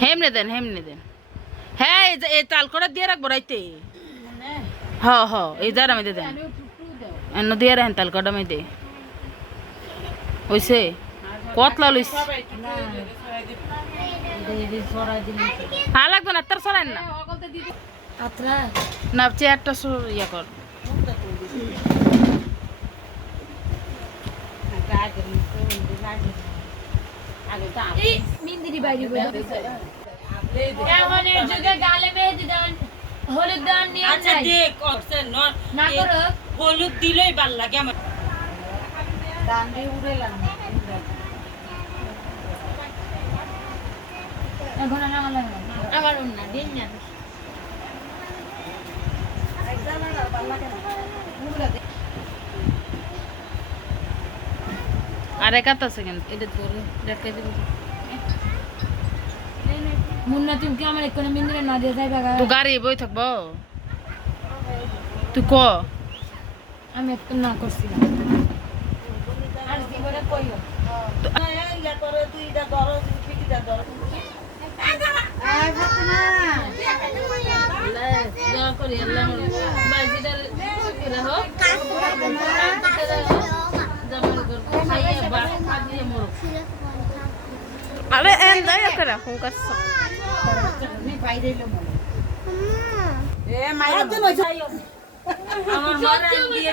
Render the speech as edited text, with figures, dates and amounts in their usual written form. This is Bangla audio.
হেমনে দেন হ্যাঁ এই চাল করে দিয়ে রাখবো রাইতে এই যার আমি দেন এন্ন দিয়ে রাখেন তাল কটা আমি দে ওইসে কতলা লইস লাগবে না তার সরাই না না চেয়ারটা ইয়া কর হলুদ দিলেই ভাল লাগে আমার আমার না দিন না আর একাত আছে কিন্তু এটা ধরে রেখে দেব মুন্না তুমি কি আমার এখানে মিন্দিরে না দিয়ে যাইবা তো গাড়ি বই থাকবো তুই ক আমি একটু না করছি না আর জীবনে কইও ইয়া করে তুই এটা ধরো পিটিটা ধরো আয় ফাতেমা যা করি আল্লাহ বাজিটা রাখো আরে এন দাই করে হুঙ্কার নি বাইরে লো এ মাইরা দিন হইছে আমার মারা দিয়ে